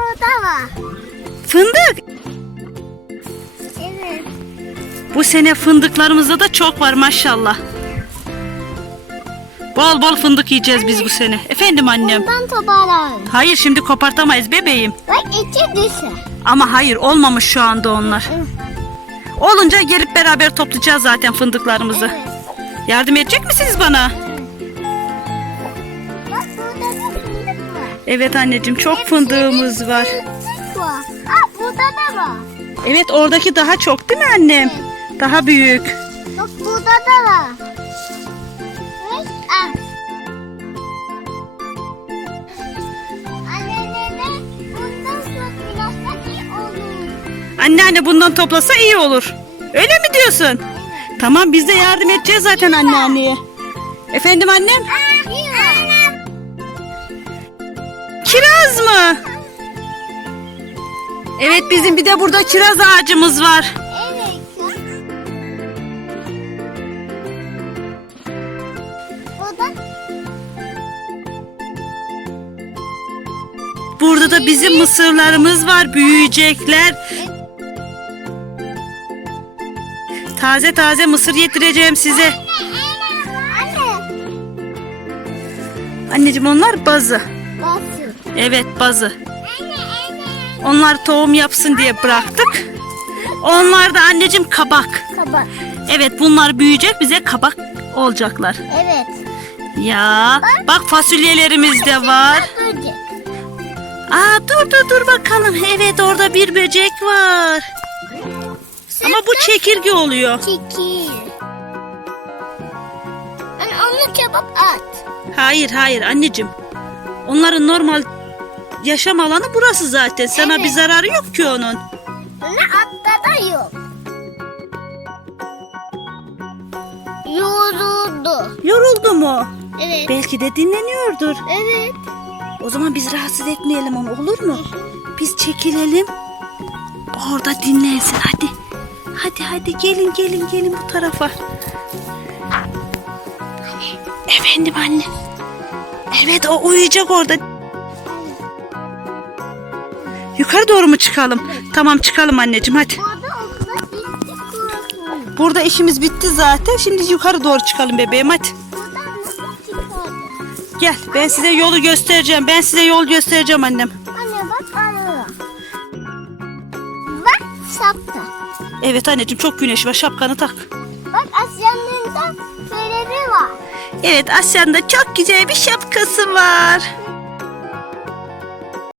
burada var. Fındık. Evet. Bu sene fındıklarımızda da çok var maşallah. Bol bol fındık yiyeceğiz biz bu sene. Efendim annem. Bundan toparlayın. Hayır şimdi kopartamayız bebeğim. Bak içi dışı. Ama hayır olmamış şu anda onlar. Olunca gelip beraber toplayacağız zaten fındıklarımızı. Evet. Yardım edecek misiniz bana? Evet anneciğim çok fındığımız var. Burada da var. Evet oradaki daha çok değil mi annem? Daha büyük. Bak burada da var. Evet. Ah. Anne nene bundan. Anneanne bundan toplasa iyi olur. Öyle mi diyorsun? Tamam biz de yardım edeceğiz zaten anneanneye. Efendim annem? Ah, Evet bizim bir de burada kiraz ağacımız var. Evet. Burada Burada da bizim mısırlarımız var. Büyüyecekler. Taze taze mısır yedireceğim size. Anne. Anneciğim onlar bazı. Evet bazı. Onlar tohum yapsın diye bıraktık. Onlar da anneciğim kabak. Kabak. Evet bunlar büyüyecek bize kabak olacaklar. Evet. Ya bak fasulyelerimiz de var. Böcek. Aa dur dur dur bakalım. Evet orada bir böcek var. Ama bu çekirge oluyor. Çekil. Anne onu çabuk at. Hayır hayır anneciğim. Onların normal yaşam alanı burası zaten. Sana Evet. bir zararı yok ki onun. Anne atta da yok. Yoruldu. Yoruldu mu? Evet. Belki de dinleniyordur. Evet. O zaman biz rahatsız etmeyelim onu olur mu? Biz çekilelim. Orada dinlensin hadi. Hadi hadi gelin gelin gelin bu tarafa. Efendim anne. Evet o uyuyacak orada. Yukarı doğru mu çıkalım? Tamam çıkalım anneciğim hadi. Burada işimiz bitti zaten. Şimdi yukarı doğru çıkalım bebeğim hadi. Gel ben size yolu göstereceğim. Ben size yol göstereceğim annem. Anne bak araba. Bak şapka. Evet anneciğim çok güneş var şapkanı tak. Bak Asya'nın da feleri var. Evet Asya'nın da çok güzel bir şapkası var.